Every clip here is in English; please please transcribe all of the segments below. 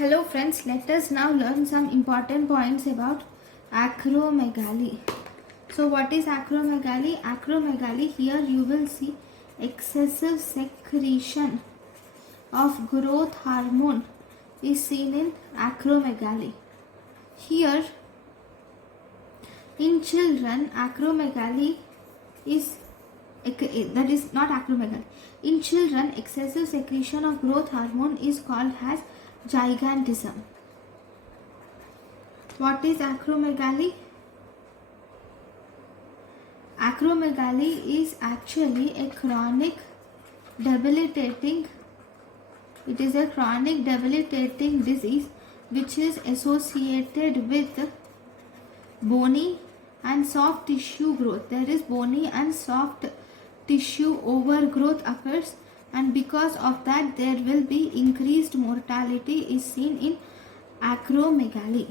Hello friends, let us now learn some important points about acromegaly. So what is acromegaly? Acromegaly, here you will see excessive secretion of growth hormone is seen in acromegaly. Here in children, acromegaly is that is not acromegaly. In children, excessive secretion of growth hormone is called as gigantism. What is acromegaly? Acromegaly is actually a chronic debilitating disease which is associated with bony and soft tissue growth. There is bony and soft tissue overgrowth occurs, and because of that there will be increased mortality is seen in acromegaly.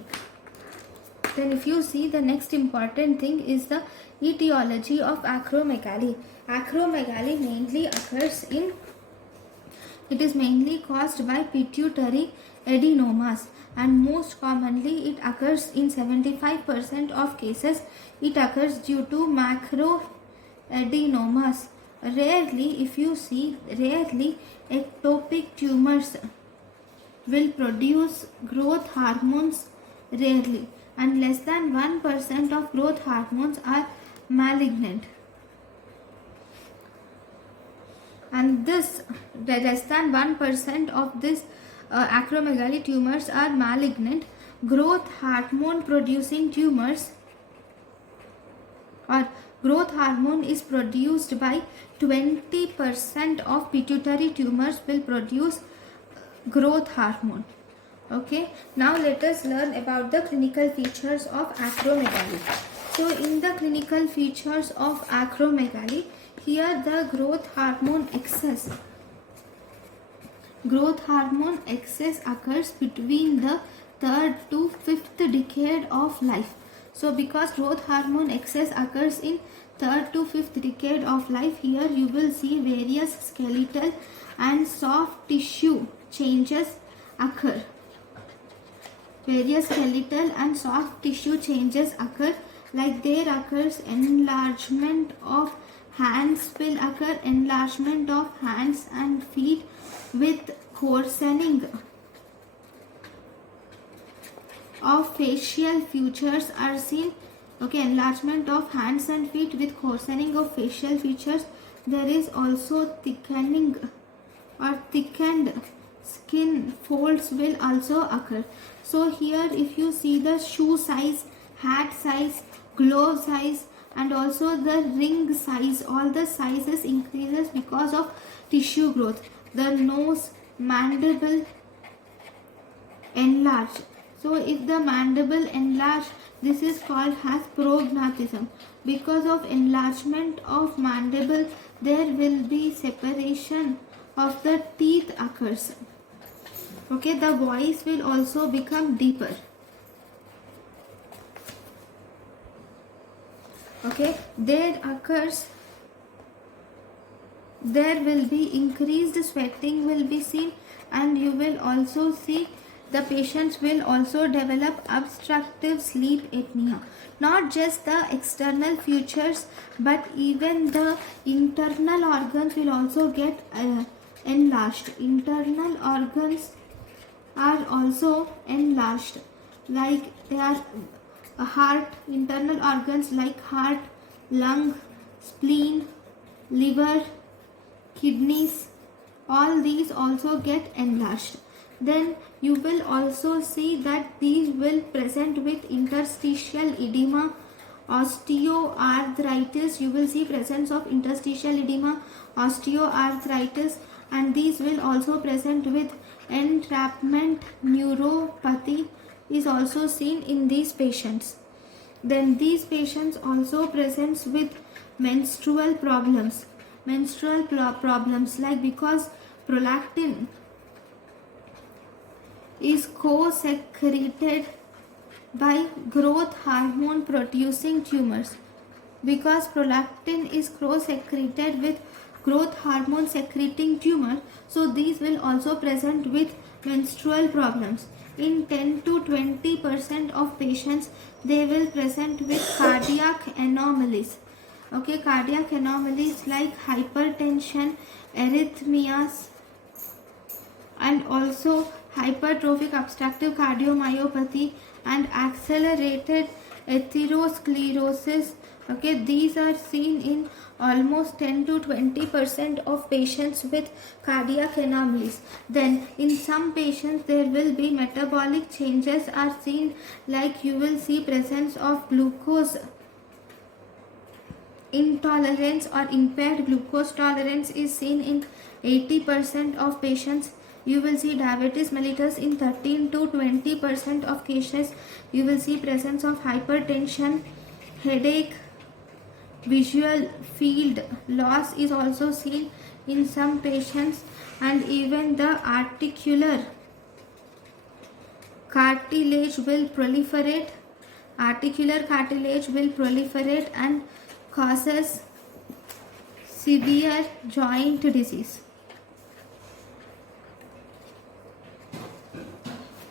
Then if you see, the next important thing is the etiology of acromegaly. Acromegaly mainly occurs in, it is mainly caused by pituitary adenomas, and most commonly it occurs in 75% of cases. It occurs due to macroadenomas. Rarely, if you see, ectopic tumors will produce growth hormones, rarely, and less than 1% of growth hormones are malignant. And this, less than 1% of this acromegaly tumors are malignant. Growth hormone producing tumors, or growth hormone is produced by 20% of pituitary tumors will produce growth hormone. Okay, now let us learn about the clinical features of acromegaly. So in the clinical features of acromegaly, here the growth hormone excess occurs between the 3rd to 5th decade of life. So because growth hormone excess occurs in 3rd to 5th decade of life, here you will see various skeletal and soft tissue changes occur. Like there occurs enlargement of hands will occur, enlargement of hands and feet with coarsening of facial features are seen. Okay, enlargement of hands and feet with coarsening of facial features. There is also thickening or thickened skin folds will also occur. So here if you see the shoe size, hat size, glove size, and also the ring size, all the sizes increases because of tissue growth. The nose, mandible enlarged. So if the mandible enlarged, this is called as prognathism. Because of enlargement of mandible, there will be separation of the teeth occurs. Okay, the voice will also become deeper. Okay, there will be increased sweating will be seen, and you will also see the patients will also develop obstructive sleep apnea. Not just the external features, but even the internal organs will also get enlarged. Internal organs are also enlarged, like they are heart, internal organs like heart, lung, spleen, liver, kidneys, all these also get enlarged. Then you will also see that these will present with interstitial edema, osteoarthritis. You will see presence of interstitial edema, osteoarthritis, and these will also present with entrapment neuropathy is also seen in these patients. Then these patients also presents with menstrual problems. Like because prolactin is co-secreted by growth hormone producing tumors. Because prolactin is co-secreted with growth hormone secreting tumor, so these will also present with menstrual problems. In 10 to 20% of patients, they will present with cardiac anomalies. Okay, cardiac anomalies like hypertension, arrhythmias, and also hypertrophic obstructive cardiomyopathy and accelerated atherosclerosis. Okay, these are seen in almost 10 to 20% of patients with cardiac anomalies. Then in some patients there will be metabolic changes are seen, like you will see presence of glucose intolerance or impaired glucose tolerance is seen in 80% of patients. You will see diabetes mellitus in 13 to 20% of cases. You will see presence of hypertension, headache, visual field loss is also seen in some patients, and even the articular cartilage will proliferate. Articular cartilage will proliferate and causes severe joint disease.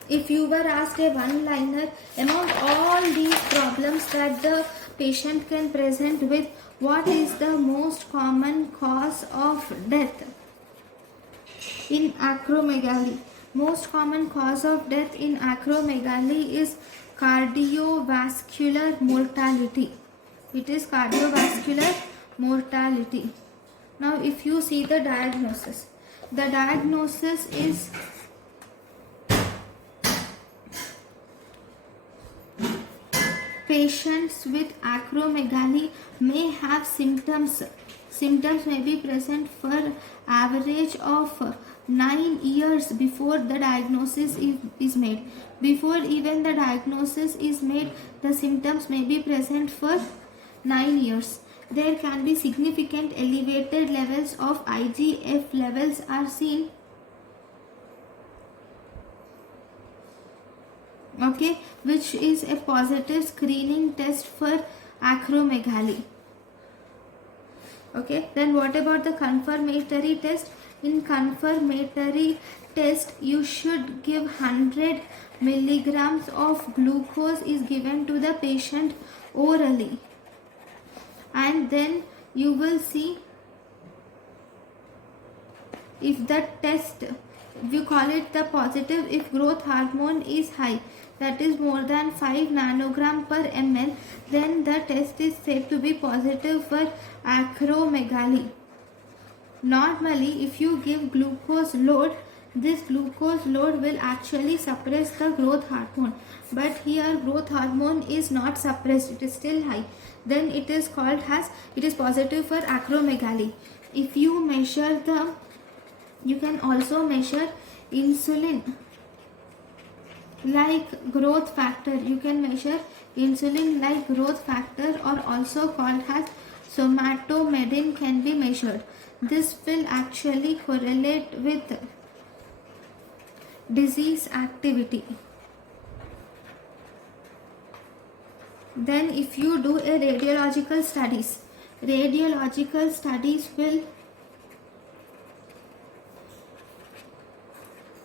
If you were asked a one-liner among all these problems that the patient can present with, what is the most common cause of death in acromegaly? Most common cause of death in acromegaly is cardiovascular mortality. It is cardiovascular mortality. Now, if you see the diagnosis is patients with acromegaly may have symptoms. Symptoms may be present for average of 9 years before the diagnosis is made. Before even the diagnosis is made, the symptoms may be present for 9 years. There can be significant elevated levels of IGF levels are seen. Okay, which is a positive screening test for acromegaly. Okay, then what about the confirmatory test? In confirmatory test, you should give 100 milligrams of glucose is given to the patient orally, and then you will see if the test, we call it the positive, if growth hormone is high, that is more than 5 nanogram per ml, then the test is said to be positive for acromegaly. Normally, if you give glucose load, this glucose load will actually suppress the growth hormone, but here growth hormone is not suppressed, it is still high, then it is called as, it is positive for acromegaly. If you measure the, you can also measure insulin like growth factor. You can measure insulin like growth factor, or also called as somatomedin, can be measured. This will actually correlate with disease activity. Then if you do a radiological studies will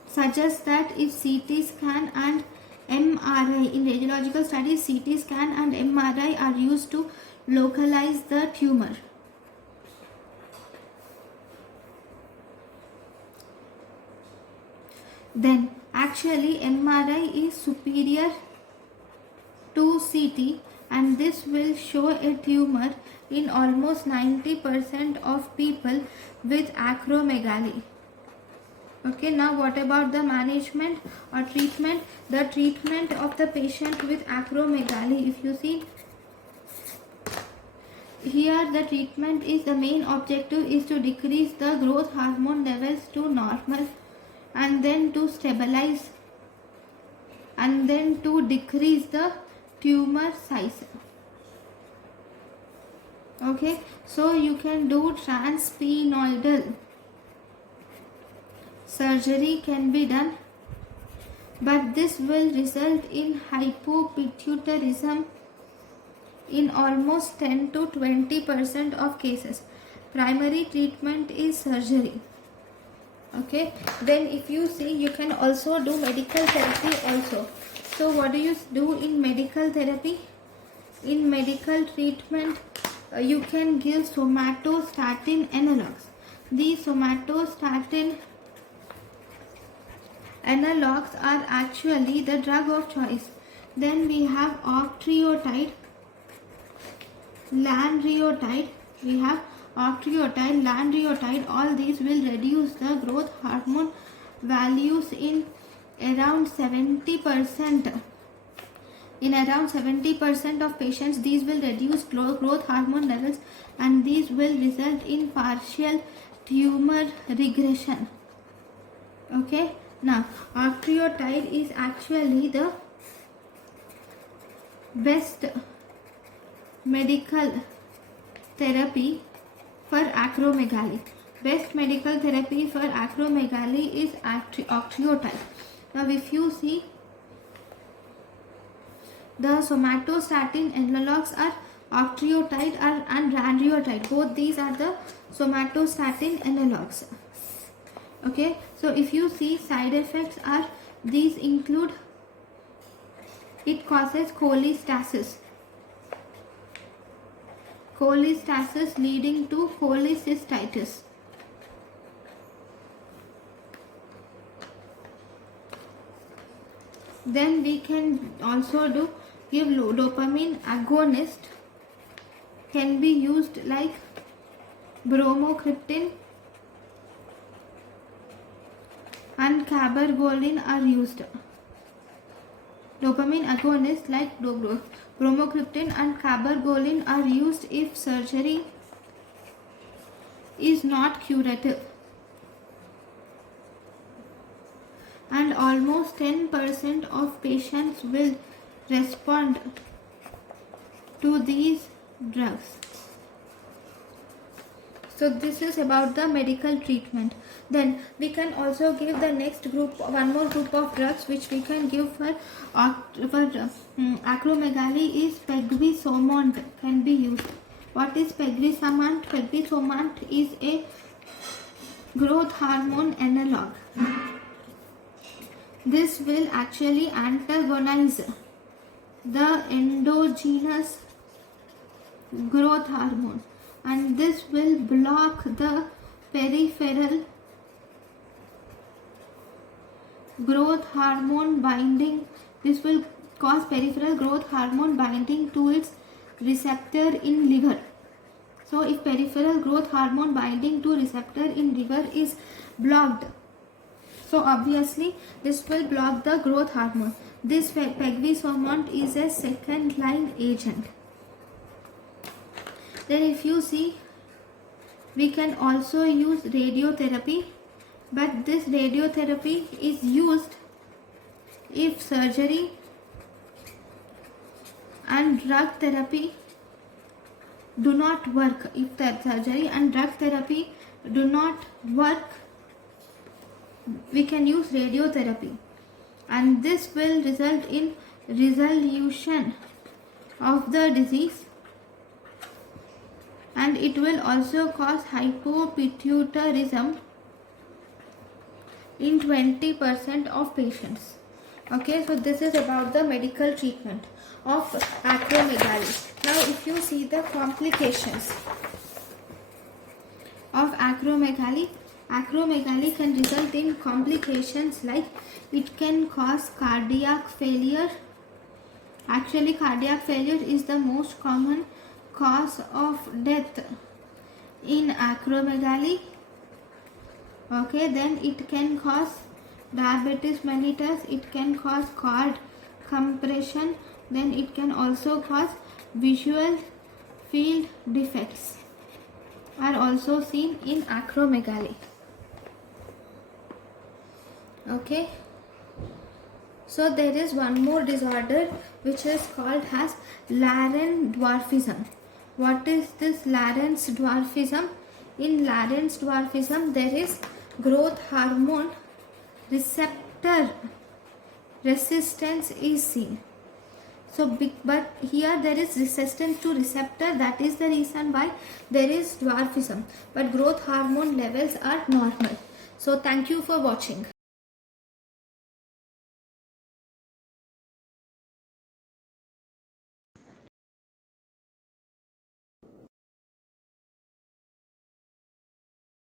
suggest that if CT scan and MRI, in radiological studies CT scan and MRI are used to localize the tumor. Then actually MRI is superior to CT, and this will show a tumor in almost 90% of people with acromegaly. Okay, now what about the management or treatment? The treatment of the patient with acromegaly, if you see here, the treatment is, the main objective is to decrease the growth hormone levels to normal, and then to stabilize, and then to decrease the tumor size. Okay, so you can do transsphenoidal surgery can be done, but this will result in hypopituitarism in almost 10 to 20% of cases. Primary treatment is surgery. Okay, then if you see, you can also do medical therapy also. So what do you do in medical therapy? In medical treatment, you can give somatostatin analogs. These somatostatin analogs are actually the drug of choice. Then we have octreotide, lanreotide. We have octreotide, lanreotide. All these will reduce the growth hormone values in around 70%. In around 70% of patients, these will reduce growth hormone levels, and these will result in partial tumor regression. Okay, now octreotide is actually the best medical therapy for acromegaly. Best medical therapy for acromegaly is octreotide. Now if you see, the somatostatin analogs are octreotide and lanreotide. Both these are the somatostatin analogs. Okay, so if you see, side effects are, these include, it causes cholestasis leading to cholecystitis. Then we can also give dopamine agonist, can be used like bromocriptine and cabergoline are used. Dopamine agonists like bromocriptine and cabergoline are used if surgery is not curative. And almost 10% of patients will respond to these drugs. So this is about the medical treatment. Then we can also give the next group, one more group of drugs which we can give for acromegaly is pegvisomant can be used. What is pegvisomant? Pegvisomant is a growth hormone analog. This will actually antagonize the endogenous growth hormone, and this will block the peripheral growth hormone binding. This will cause peripheral growth hormone binding to its receptor in liver. So if peripheral growth hormone binding to receptor in liver is blocked, so obviously this will block the growth hormone. This pegvisomant is a second line agent. Then if you see, we can also use radiotherapy, but this radiotherapy is used if surgery and drug therapy do not work. If the surgery and drug therapy do not work, we can use radiotherapy, and this will result in resolution of the disease, and it will also cause hypopituitarism in 20% of patients. Okay, so this is about the medical treatment of acromegaly. Now if you see the complications of acromegaly, acromegaly can result in complications like it can cause cardiac failure. Actually, cardiac failure is the most common cause of death in acromegaly. Okay, then it can cause diabetes mellitus, it can cause cord compression, then it can also cause visual field defects are also seen in acromegaly. Okay, so there is one more disorder which is called as Laron dwarfism. What is this Laron's dwarfism? In Laron's dwarfism, there is growth hormone receptor resistance is seen. So but here there is resistance to receptor, that is the reason why there is dwarfism, but growth hormone levels are normal. So thank you for watching.